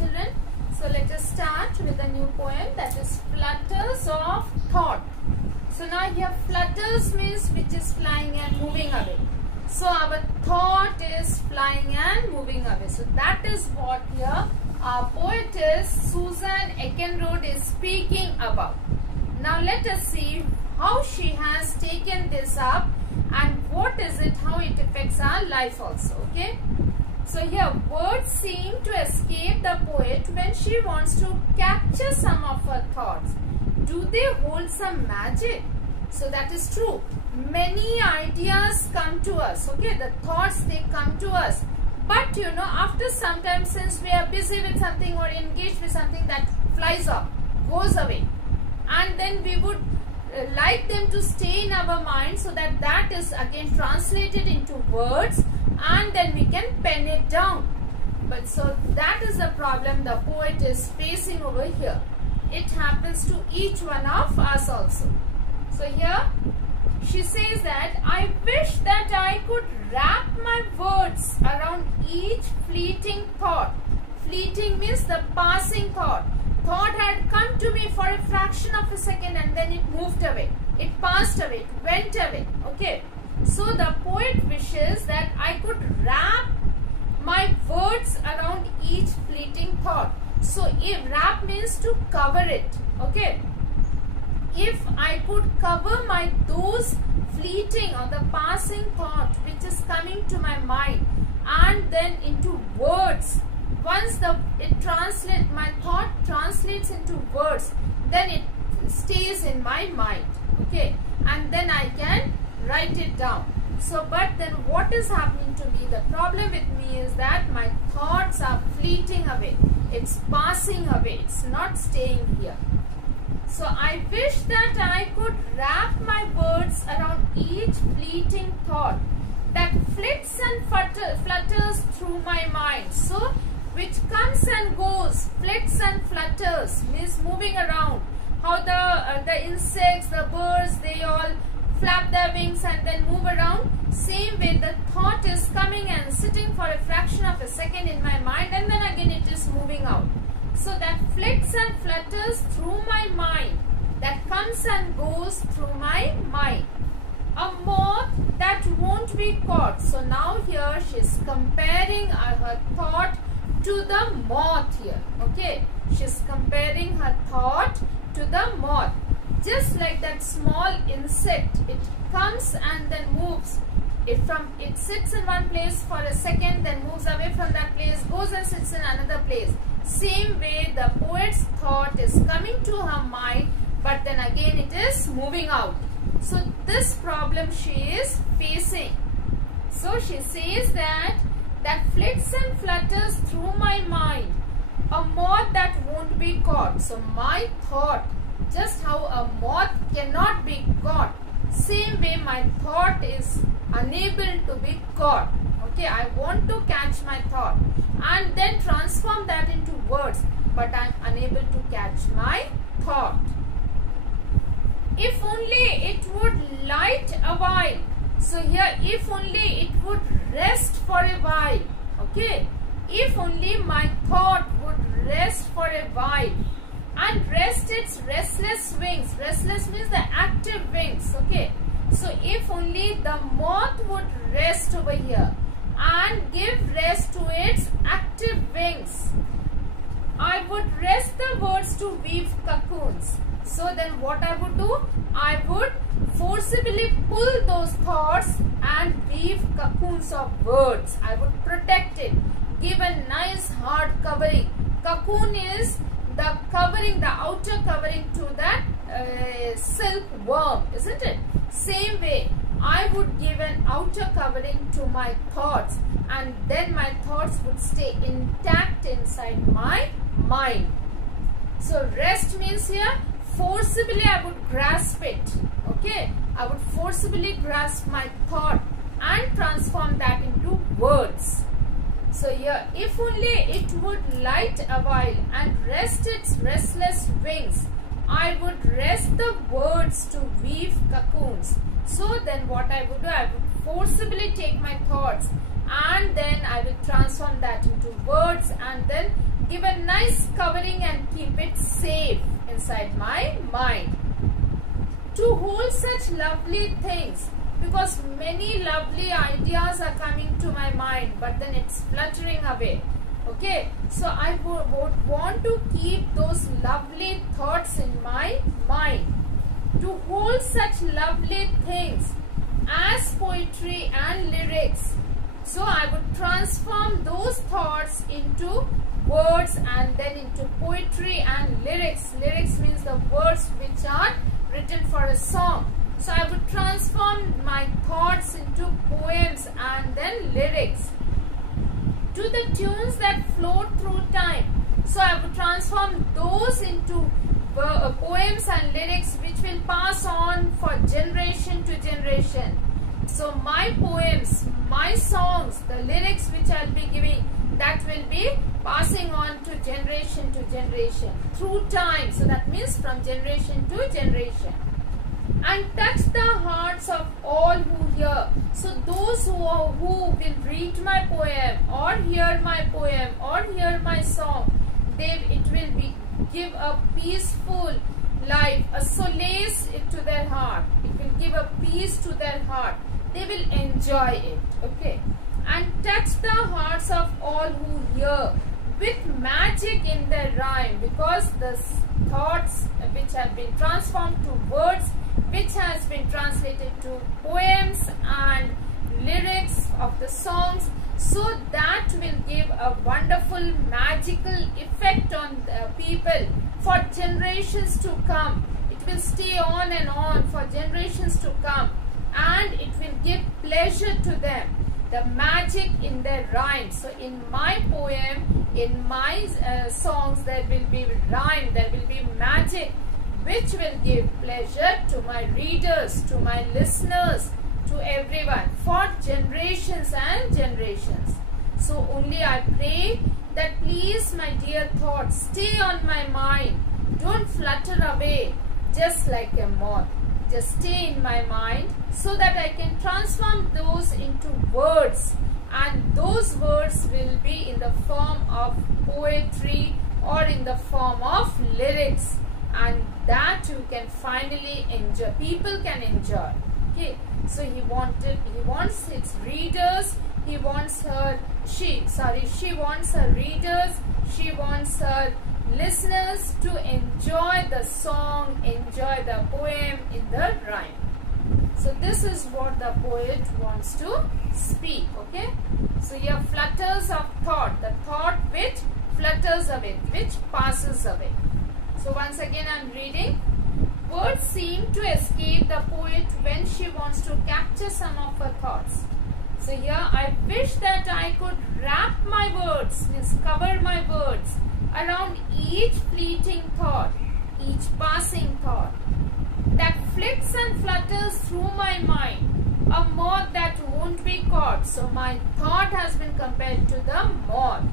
children. So let us start with a new poem, that is Flutters of Thought. So now here flutters means which is flying and moving away. So our thought is flying and moving away. So that is what here our poetess Susan Ekenrode is speaking about. Now let us see how she has taken this up and what is it, how it affects our life also. Okay. So here words seem to escape the poet when she wants to capture some of her thoughts. Do they hold some magic? So that is true. Many ideas come to us. Okay, the thoughts, they come to us. But you know, after some time, since we are busy with something or engaged with something, that flies off, goes away. And then we would like them to stay in our mind so that that is again translated into words and then we can pen it down. But so that is the problem the poet is facing over here. It happens to each one of us also. So here she says that I wish that I could wrap my words around each fleeting thought. Fleeting means the passing thought. Thought had come to me for a fraction of a second and then it moved away. It passed away, it went away. Okay. So the poet wishes that I could wrap my words around each fleeting thought. So if wrap means to cover it. Okay. If I could cover those fleeting or the passing thought which is coming to my mind and then into words. Once my thought translates into words, then it stays in my mind. Okay. And then I can write it down. So, but then what is happening to me? The problem with me is that my thoughts are fleeting away. It's passing away. It's not staying here. So, I wish that I could wrap my words around each fleeting thought that flits and flutters through my mind. So, which comes and goes, flits and flutters, means moving around. How the insects, the birds, they all flap their wings and then move around. Same way the thought is coming and sitting for a fraction of a second in my mind and then again it is moving out. So that flits and flutters through my mind, that comes and goes through my mind. A moth that won't be caught. So now here she is comparing her thought to the moth here. Okay, she is comparing her thought to the moth. Just like that small insect, it comes and then moves. It sits in one place for a second, then moves away from that place, goes and sits in another place. Same way the poet's thought is coming to her mind, but then again it is moving out. So this problem she is facing. So she says that flits and flutters through my mind, a moth that won't be caught. So my thought, just how a moth cannot be caught, same way my thought is unable to be caught. Okay, I want to catch my thought and then transform that into words, but I am unable to catch my thought. If only it would light a while. So here, if only it would rest for a while. Okay, if only my thought would rest for a while and rest its restless wings. Restless means the active wings. Okay, so if only the moth would rest over here and give rest to its active wings, I would rest the words to weave cocoons. So then what I would do? I would forcibly pull those thoughts and weave cocoons of words. I would protect it, give a nice hard covering. Cocoon is the covering, the outer covering to that silk worm, isn't it? Same way, I would give an outer covering to my thoughts and then my thoughts would stay intact inside my mind. So rest means here, forcibly I would grasp it. Okay, I would forcibly grasp my thought and transform that into words. So here, if only it would light a while and rest its restless wings, I would rest the words to weave cocoons. So then what I would do, I would forcibly take my thoughts and then I will transform that into words and then give a nice covering and keep it safe inside my mind. To hold such lovely things, because many lovely ideas are coming to my mind, but then it's fluttering away. Okay, so I would want to keep those lovely thoughts in my mind. To hold such lovely things as poetry and lyrics. So I would transform those thoughts into words and then into poetry and lyrics. Lyrics means the words which are written for a song. So I would transform my thoughts into poems and then lyrics. To the tunes that float through time. So I would transform those into poems and lyrics which will pass on for generation to generation. So my poems, my songs, the lyrics which I'll be giving, that will be passing on to generation through time. So that means from generation to generation. And touch the hearts of all who hear. So those who will read my poem or hear my poem or hear my song, it will give a peaceful life, a solace to their heart. It will give a peace to their heart. They will enjoy it. Okay. And touch the hearts of all who hear with magic in their rhyme, because the thoughts which have been transformed to words, which has been translated to poems and lyrics of the songs, so that will give a wonderful magical effect on the people for generations to come. It will stay on and on for generations to come, and it will give pleasure to them. The magic in their rhymes. So in my poem, in my songs, there will be rhyme, there will be magic, which will give pleasure to my readers, to my listeners, to everyone for generations and generations. So only I pray that please, my dear thoughts, stay on my mind. Don't flutter away just like a moth. Just stay in my mind so that I can transform those into words, and those words will be in the form of poetry or in the form of lyrics, and that you can finally enjoy. People can enjoy. Okay, so she wants its readers, she wants her readers, she wants her listeners to enjoy the song, enjoy the poem in the rhyme. So this is what the poet wants to speak. Okay, so here flutters of thought, the thought which flutters away, which passes away. So once again I am reading. Words seem to escape the poet when she wants to capture some of her thoughts. So here I wish that I could wrap my words, means cover my words around each fleeting thought, each passing thought that flicks and flutters through my mind, a moth that won't be caught. So my thought has been compared to the moth.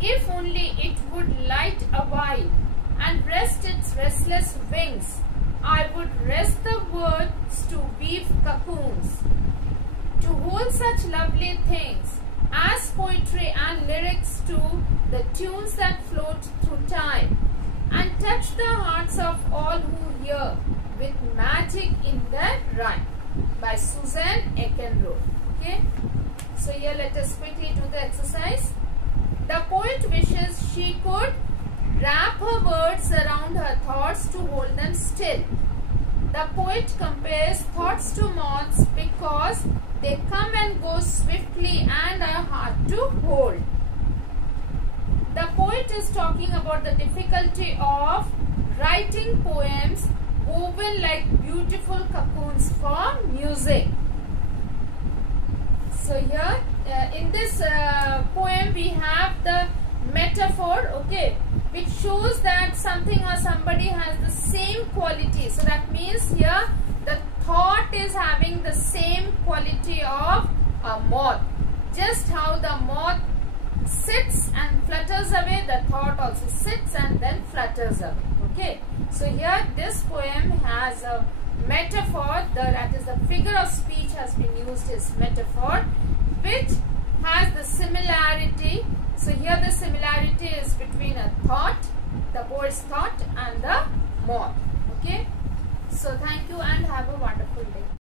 If only it would light a while and rest its restless wings, I would rest the words to weave cocoons, to hold such lovely things as poetry and lyrics to the tunes that float through time, and touch the hearts of all who hear with magic in their rhyme. By Susan Eckenrode. Okay, so here let us quickly do the exercise. The poet wishes she could wrap her words around her thoughts to hold them still. The poet compares thoughts to moths because they come and go swiftly and are hard to hold. The poet is talking about the difficulty of writing poems woven like beautiful cocoons for music. So here in this poem we have the metaphor, okay, which shows that something or somebody has the same quality. So that means here the thought is having the same quality of a moth. Just how the moth sits and flutters away, the thought also sits and then flutters away. Okay, so here this poem has a metaphor, that is the figure of speech has been used as metaphor, which has the similarity. So here the similarity first thought and the moth. Okay. So thank you and have a wonderful day.